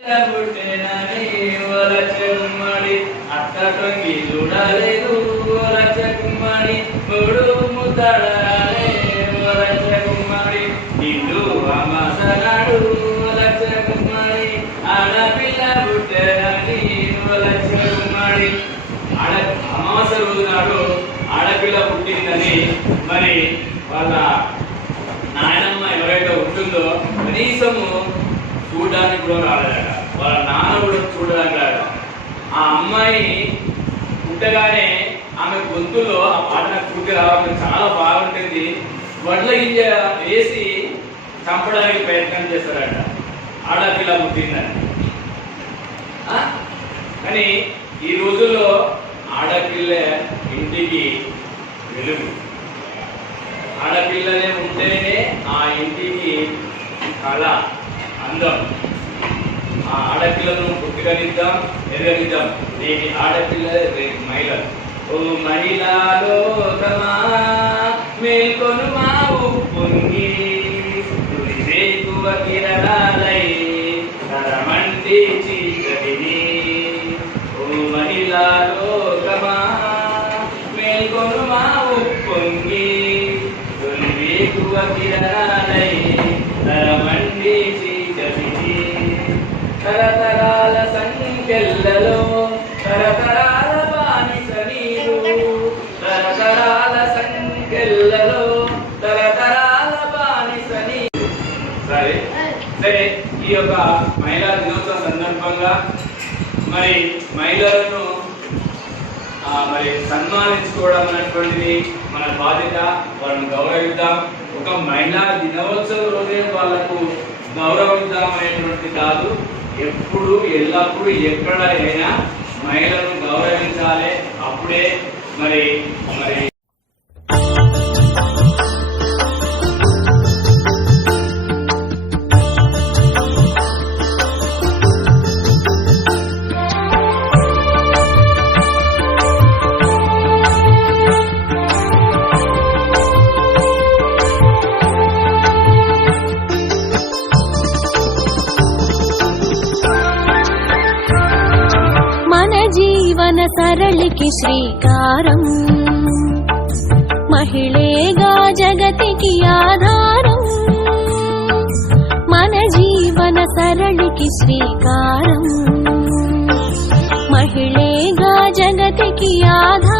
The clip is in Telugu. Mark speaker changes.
Speaker 1: పుట్టెనని చూడలేదు వలచమ్మడి మూడు ముద్దడాలే వలచమ్మడి నిండు అమ్మసనాడు వలచమ్మడి ఆడపిల్ల పుట్టెనని వలచమ్మడి ఆడ అమావాస రోజు నాడు ఆడపిల్ల పుట్టిందని మరి వాళ్ళ నాయనమ్మ ఎవరైతే ఉంటుందో కనీసము చూడడానికి కూడా రాలేదట. వాళ్ళ నాన్న కూడా చూడడానికి రాడు ఆ అమ్మాయి పుట్టగానే ఆమె గొంతులో ఆ పాట నాకు పూర్తి రావడం చాలా బాగుంటుంది. వడ్ల గింజ వేసి చంపడానికి ప్రయత్నం చేస్తారట. ఆడపిల్ల పుట్టిందని. ఆ? కానీ ఈ రోజుల్లో ఆడపిల్ల ఇంటికి వెలుగు. ఆడపిల్లలే ఉంటేనే ఆ ఇంటికి కళ. అందం. ఆ ఆడపిల్లను పుట్టుకనిద్దాం ఎదగనిద్దాం నేటి ఆడపిల్ల రేపు మహిళ. ఓ మహిళలో మేల్కొను మా ఉప్పొంగి రేకువ కిరణాలై తరమంటి చీకటిని. ఓ మహిళలో మేల్కొను మా ఉప్పొంగి తొలివేకువ కిరణాలై తరమండి చీకటిని తరతరాల సంఖ్యలలో తరతరాల బానిస నీరు తరతరాల సంఖ్యలలో తరతరాల బానిస నీరు సరే సరే ఈ యొక్క మహిళా దినోత్సవం సందర్భంగా మరి మహిళలను మరి సన్మానించుకోవడం అనేటువంటిది మన బాధ్యత. వాళ్ళని గౌరవిద్దాం. ఒక మహిళా దినోత్సవ రోజే వాళ్ళకు గౌరవిద్దాం అనేటువంటిది కాదు. ఎప్పుడు ఎల్లప్పుడూ ఎక్కడ అయినా మహిళలను గౌరవించాలి అప్పుడే మరి మరి
Speaker 2: జీవన సరళికి శ్రీకారం. మహిళేగా జగతికి ఆధారం. మన జీవన సరళికి శ్రీకారం. మహిళేగా జగతికి ఆధారం.